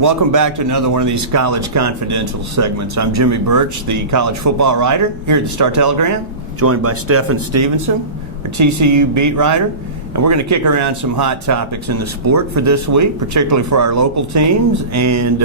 Welcome back to another one of these College Confidential segments. I'm Jimmy Birch, the college football writer here at the Star-Telegram, joined by Stephen Stevenson, our TCU beat writer. And we're going to kick around some hot topics in the sport for this week, particularly for our local teams. And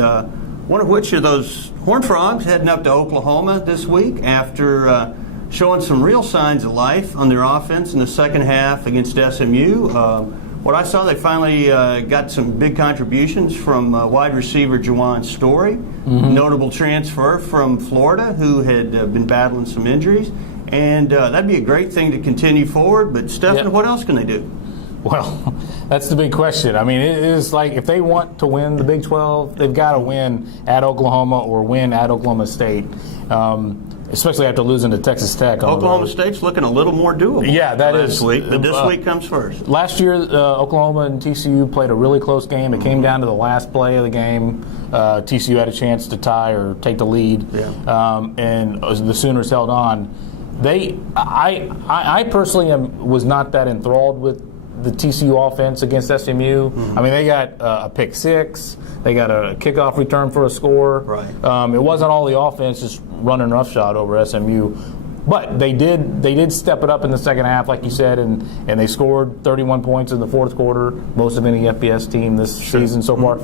one of which are those Horned Frogs heading up to Oklahoma this week after showing some real signs of life on their offense in the second half against SMU. What I saw, they finally got some big contributions from wide receiver Juwan Story, notable transfer from Florida, who had been battling some injuries. And that'd be a great thing to continue forward. But, Stephen, what else can they do? Well, that's the big question. I mean, it is like if they want to win the Big 12, they've got to win at Oklahoma or win at Oklahoma State. Especially after losing to Texas Tech. Oklahoma State's looking a little more doable. Yeah, that last is. Week, but this week comes first. Last year, Oklahoma and TCU played a really close game. It came down to the last play of the game. TCU had a chance to tie or take the lead, and the Sooners held on. I personally was not that enthralled with the TCU offense against SMU. I mean, they got a pick six. They got a kickoff return for a score. Right. It wasn't all the offense just running roughshod over SMU. But they did step it up in the second half, like you said, and they scored 31 points in the fourth quarter, most of any FBS team this season so far.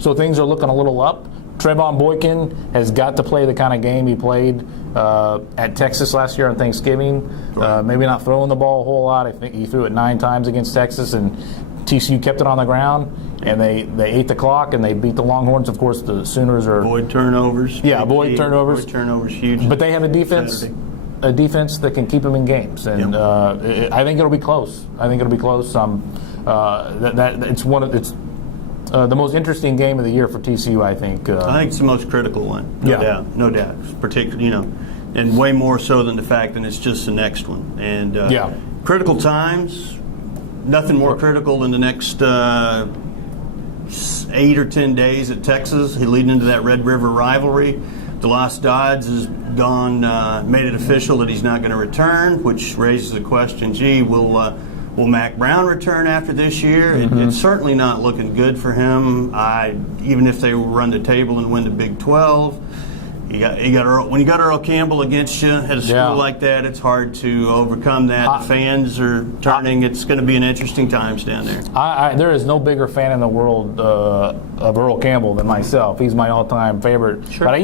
So things are looking a little up. Trevon Boykin has got to play the kind of game he played at Texas last year on Thanksgiving. Maybe not throwing the ball a whole lot. I think he threw it 9 times against Texas, and TCU kept it on the ground, and they ate the clock, and they beat the Longhorns. Of course, the Sooners are avoid turnovers. Avoid turnovers. Avoid turnovers, huge. But they have a defense that can keep them in games, and I think it'll be close. It's the most interesting game of the year for TCU, I think. I think it's the most critical one, no doubt. Particularly, and way more so than the fact that it's just the next one. And critical times, nothing more critical than the next 8 or 10 days at Texas, leading into that Red River rivalry. DeLoss Dodds has made it official that he's not going to return, which raises the question: Will Mack Brown return after this year? It's certainly not looking good for him. Even if they run the table and win the Big 12, when you got Earl Campbell against you at a school like that, it's hard to overcome that. The fans are turning. It's going to be an interesting times down there. There is no bigger fan in the world of Earl Campbell than myself. He's my all-time favorite. Sure. But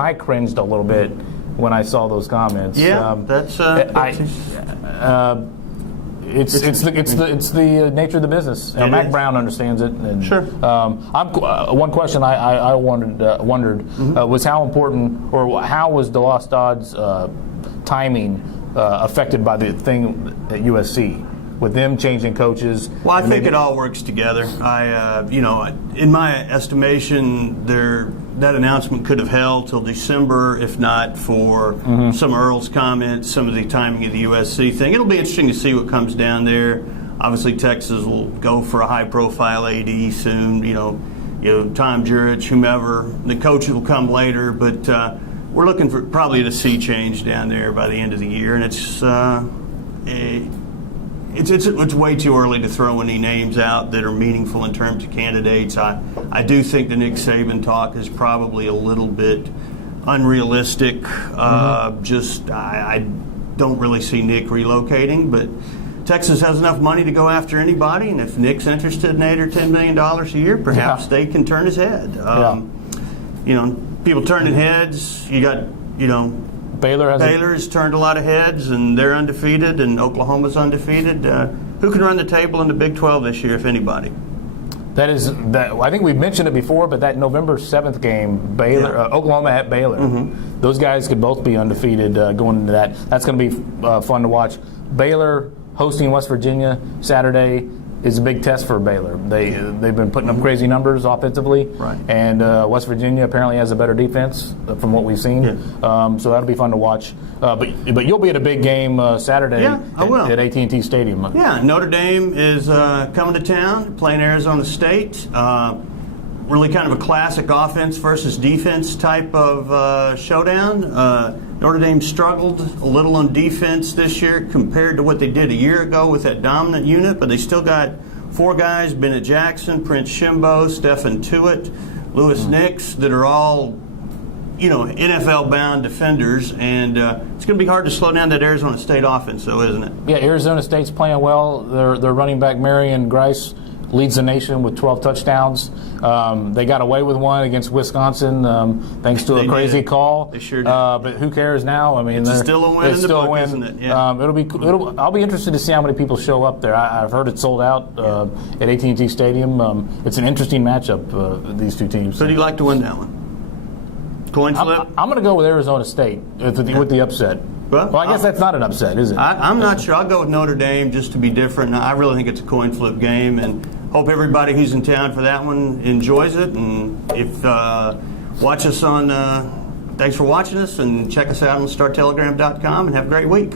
I cringed a little bit when I saw those comments. Yeah, It's the nature of the business. Mack Brown understands it. And, sure. One question I wondered was how important, or how was DeLoss Dodds' timing affected by the thing at USC with them changing coaches? Well, I think it all works together. In my estimation, that announcement could have held till December, if not for some of Earl's comments, some of the timing of the USC thing. It'll be interesting to see what comes down there. Obviously, Texas will go for a high-profile AD soon. Tom Jurich, whomever. The coaches will come later, but we're looking for probably to see change down there by the end of the year, and it's way too early to throw any names out that are meaningful in terms of candidates. I do think the Nick Saban talk is probably a little bit unrealistic. I don't really see Nick relocating, but Texas has enough money to go after anybody, and if Nick's interested in $8 or $10 million a year, perhaps they can turn his head. People turning heads. You got, Baylor has turned a lot of heads, and they're undefeated, and Oklahoma's undefeated. Who can run the table in the Big 12 this year, if anybody? I think we've mentioned it before, but that November 7th game, Oklahoma at Baylor, those guys could both be undefeated going into that. That's going to be fun to watch. Baylor hosting West Virginia Saturday is a big test for Baylor. They've been putting up crazy numbers offensively, and West Virginia apparently has a better defense from what we've seen. So that'll be fun to watch. But you'll be at a big game Saturday at AT&T Stadium. Yeah, Notre Dame is coming to town, playing Arizona State. Really kind of a classic offense versus defense type of showdown. Notre Dame struggled a little on defense this year compared to what they did a year ago with that dominant unit, but they still got four guys: Bennett Jackson, Prince Shimbo, Stephen Tuitt, Lewis Nix, that are all, NFL-bound defenders, and it's going to be hard to slow down that Arizona State offense, though, isn't it? Yeah, Arizona State's playing well. Their running back, Marion Grice, leads the nation with 12 touchdowns. They got away with one against Wisconsin thanks to a crazy call. They sure did. But who cares now? I mean, it's still a win in the book, win. Isn't it? Yeah. I'll be interested to see how many people show up there. I've heard it's sold out at AT&T Stadium. It's an interesting matchup, these two teams. So do you like to win that one? Coin flip? I'm going to go with Arizona State with the upset. Well, I guess that's not an upset, is it? I'm not sure. I'll go with Notre Dame just to be different. I really think it's a coin flip game, and hope everybody who's in town for that one enjoys it. And if watch us on, thanks for watching us, and check us out on StarTelegram.com, and have a great week.